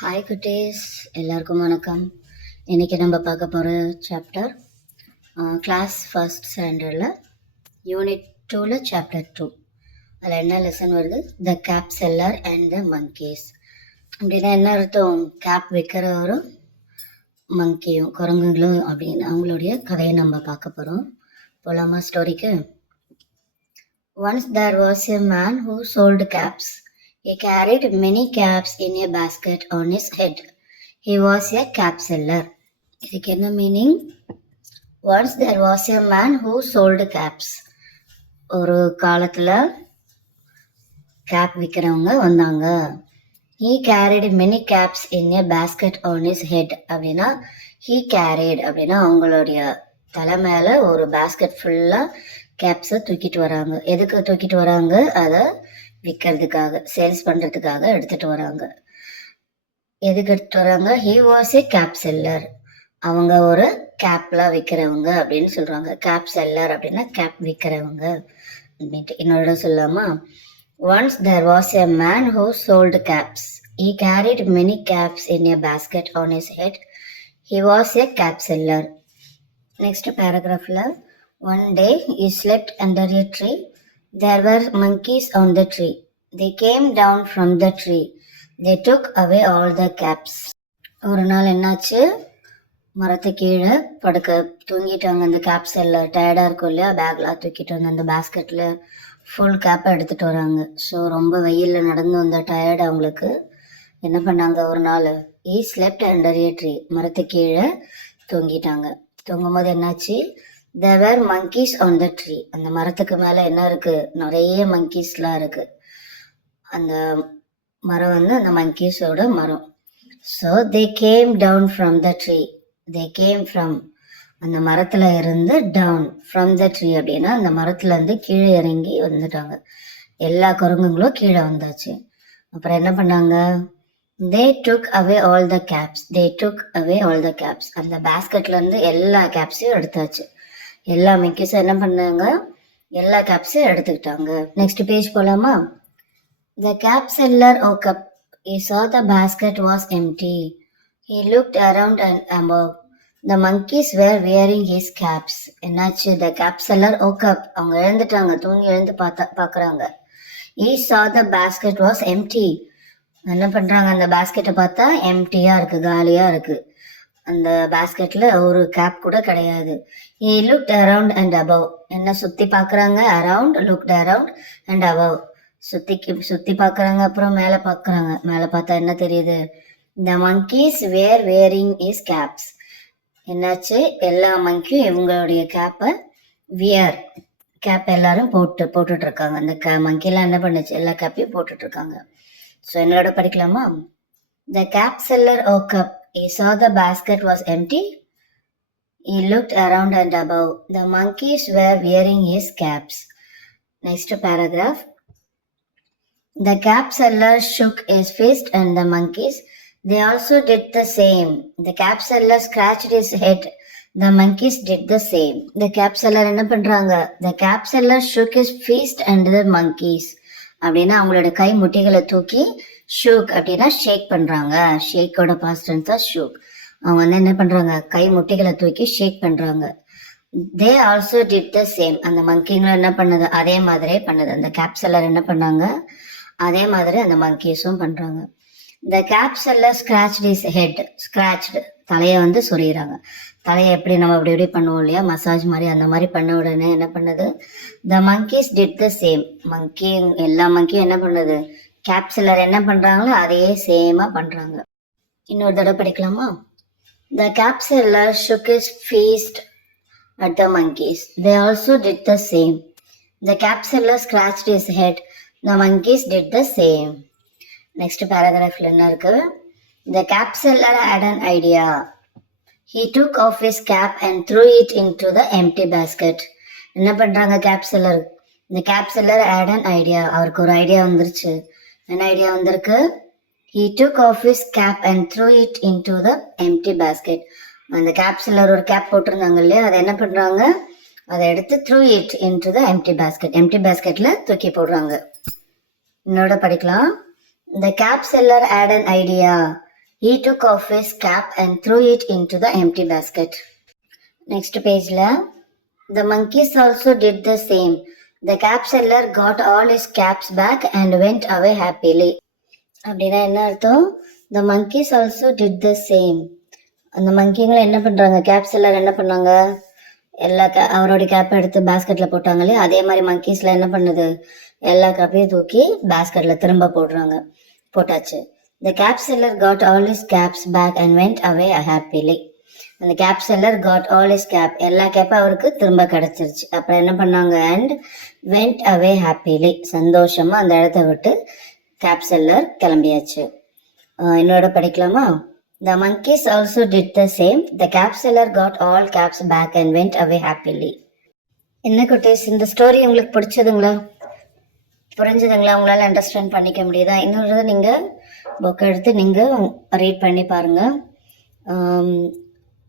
Hi குட்டீஸ், எல்லாருக்கும் வணக்கம். இன்றைக்கி நம்ம பார்க்க போகிற சாப்டர் கிளாஸ் ஃபர்ஸ்ட் ஸ்டாண்டர்டில் யூனிட் 2ல் சாப்டர் 2. அதில் என்ன லெசன் வருது? The cap seller and the monkeys. அப்படின்னா என்ன அர்த்தம்? கேப் விற்கிறவரும் மங்கியும் குரங்குகளும் அப்படின்னு அவங்களுடைய கதையை நம்ம பார்க்க போகிறோம். போலாமா ஸ்டோரிக்கு? Once there was a man who sold caps. He carried many caps in a basket on his head. He was a cap seller. இதுக்கு என்ன meaning? Once there was a man who sold caps. ஒரு காலத்தில் gap விற்கிறவங்க வந்தாங்க. He carried many caps in a basket on his head. அப்படின்னா he carried அப்படின்னா அவங்களுடைய தலை மேலே ஒரு பேஸ்கெட் ஃபுல்லாக கேப்ஸை தூக்கிட்டு வராங்க. எதுக்கு தூக்கிட்டு வராங்க? அதை விற்கிறதுக்காக, சேல்ஸ் பண்ணுறதுக்காக எடுத்துகிட்டு வராங்க. எதுக்கு எடுத்துகிட்டு வராங்க? He was a cap seller. அவங்க ஒரு கேப்லாம் விற்கிறவங்க அப்படின்னு சொல்கிறாங்க. கேப் செல்லர் அப்படின்னா கேப் விற்கிறவங்க அப்படின்ட்டு. இன்னொரு சொல்லாமா? Once there was a man who sold caps. He carried many caps in a basket on his head. He was a cap seller. Next பேராகிராஃபில், one day he slept under a tree. There were monkeys on the tree. They came down from the tree. They took away all the caps. ஒரு நாள் என்னாச்சு? மரத்து கீழே தூங்கிட்டாங்க. அந்த caps எல்லாம் டயர்டாக இருக்கும் இல்லையா, பேக்லாம் தூக்கிட்டு வந்து அந்த பேஸ்கெட்டில் ஃபுல் கேப்பை எடுத்துகிட்டு வராங்க. ஸோ ரொம்ப வெயிலில் நடந்து வந்த டயர்டு அவங்களுக்கு. என்ன பண்ணாங்க? ஒரு நாள் ஈ ஸ்லெப்ட் அண்டர் ஏ ட்ரீ. மரத்து கீழே தூங்கிட்டாங்க. தூங்கும்போது என்னாச்சு? There were monkeys on the tree. அந்த மரத்துக்கு மேலே என்ன இருக்குது? நிறைய மங்கீஸ்லாம் இருக்குது. அந்த மரம் வந்து அந்த மங்கீஸோட மரம். So they came down from the tree. They came from அந்த மரத்தில் இருந்து down from the tree அப்படின்னா அந்த மரத்துலேருந்து கீழே இறங்கி வந்துட்டாங்க. எல்லா குரங்குங்களும் கீழே வந்தாச்சு. அப்புறம் என்ன பண்ணாங்க? They took away all the caps. They took away all the caps. அந்த பேஸ்கெட்லேருந்து எல்லா கேப்ஸையும் எடுத்தாச்சு. எல்லா மங்கீஸும் என்ன பண்ணாங்க? எல்லா கேப்ஸையும் எடுத்துக்கிட்டாங்க. நெக்ஸ்ட் பேஜ் போலாமா? The cap seller woke up. He saw the basket was empty. He looked around and above. The monkeys were wearing his caps. என்னாச்சு? The cap seller woke up. அவங்க எழுந்துட்டாங்க. தூங்கி எழுந்து பார்க்குறாங்க. He saw the basket was empty. என்ன பண்ணுறாங்க? அந்த பேஸ்கெட்டை பார்த்தா எம்டியாக இருக்குது, காலியாக இருக்குது. அந்த பேஸ்கெட்டில் ஒரு கேப் கூட கிடையாது. He looked around and above. என்ன சுற்றி பார்க்குறாங்க? Around, looked around and above. சுற்றி பார்க்குறாங்க. அப்புறம் மேலே பார்க்குறாங்க. மேலே பார்த்தா என்ன தெரியுது? The monkeys were wearing his caps. என்னாச்சு? எல்லா மங்கியும் இவங்களுடைய கேப்பை கேப் எல்லாரும் போட்டுட்ருக்காங்க. அந்த மங்கிலாம் என்ன பண்ணுச்சு? எல்லா கேப்பையும் போட்டுட்ருக்காங்க. ஸோ என்னோட படிக்கலாமா? The cap seller woke up. He saw the basket was empty. He looked around and above. The monkeys were wearing his caps. Next paragraph. The cap seller shook his fist and the monkeys, they also did the same. The cap seller scratched his head. The monkeys did the same. The cap seller என்ன பண்றாங்க? The cap seller shook his fist and the monkeys. அப்படின்னா அவங்களோட கை முட்டிகளை தூக்கி shook அப்படின்னா ஷேக் பண்ணுறாங்க. ஷேக்கோட past tense தான் shook. அவங்க வந்து என்ன பண்ணுறாங்க? கை முட்டிகளை தூக்கி ஷேக் பண்ணுறாங்க. They also did the same. அந்த மங்கிங்களும் என்ன பண்ணுது? அதே மாதிரியே பண்ணுது. அந்த கேப் செல்லர் என்ன பண்ணாங்க? அதே மாதிரி அந்த மங்கீஸும் பண்ணுறாங்க. த கேப் செல்லர் ஸ்க்ராச்ட் இஸ் ஹெட். ஸ்க்ராச்டு தலையை வந்து சொறிகிறாங்க. தலையை எப்படி நம்ம இப்படி பண்ணுவோம் இல்லையா, மசாஜ் மாதிரி, அந்த மாதிரி பண்ண உடனே என்ன பண்ணுது? த மங்கீஸ் டிட் த சேம். எல்லா மங்கியும் என்ன பண்ணுது? கேப் செல்லர் என்ன பண்ணுறாங்களோ அதே சேமாக பண்ணுறாங்க. இன்னொரு தடவை படிக்கலாமா? The cap seller shook his fist at the monkeys. They also did the same. The cap seller scratched his head. The monkeys did the same. Next paragraph என்ன இருக்கு? The cap seller had an idea. He took off his cap and threw it into the empty basket. என்ன பண்ணுறாங்க cap seller? இந்த cap seller had an idea. அவருக்கு ஒரு idea வந்துருச்சு. என்ன idea வந்திருக்கு? He took off his cap and threw it into the empty basket. அந்த cap seller ஒரு கேப் போட்டிருந்தாங்க இல்லையா, அதை என்ன பண்ணுறாங்க? அதை எடுத்து threw it into the empty basket. Empty பேஸ்கெட்டில் தூக்கி போடுறாங்க. இன்னொட படிக்கலாம். The cap seller had an idea. He took off his cap and threw it into the empty basket. Next page la, the monkeys also did the same. The cap seller got all his caps back and went away happily. அப்படின்னா என்ன அர்த்தம்? The monkeys also did the same. அந்த மங்கிங்களை என்ன பண்றாங்க, gap seller என்ன பண்ணாங்க, எல்லா அவரோட கேப்பை எடுத்து பேஸ்கெட்ல போட்டாங்களே, அதே மாதிரி மங்கீஸ்ல என்ன பண்ணுது, எல்லா கேப்பையும் தூக்கி பேஸ்கெட்ல திரும்ப போட்டாச்சு. The cap seller got all his caps back and went away happily. அந்த cap seller got all his cap, எல்லா கேப்பும் அவருக்கு திரும்ப கிடைச்சிருச்சு. அப்புறம் என்ன பண்ணாங்க, and went away happily, சந்தோஷமா அந்த இடத்த விட்டு கேப் செல்லர் கிளம்பியாச்சு. என்னோட படிக்கலாமா? The monkeys also did the same. The cap seller got all caps back and went away happily. என்ன குட்டீஸ், இந்த ஸ்டோரி உங்களுக்கு பிடிச்சதுங்களா, புரிஞ்சதுங்களா, உங்களால் அண்டர்ஸ்டாண்ட் பண்ணிக்க முடியுதா? இன்னொரு நீங்கள் புக் எடுத்து நீங்கள் ரீட் பண்ணி பாருங்கள்.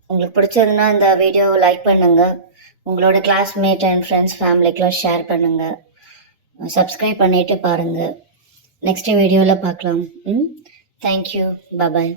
உங்களுக்கு பிடிச்சதுன்னா இந்த வீடியோவை லைக் பண்ணுங்கள், உங்களோட கிளாஸ்மேட் அண்ட் ஃப்ரெண்ட்ஸ் ஃபேமிலிக்கெலாம் ஷேர் பண்ணுங்கள், சப்ஸ்கிரைப் பண்ணிவிட்டு பாருங்கள். நெக்ஸ்ட் வீடியோவில் பார்க்கலாம். தேங்க்யூ, பாய்.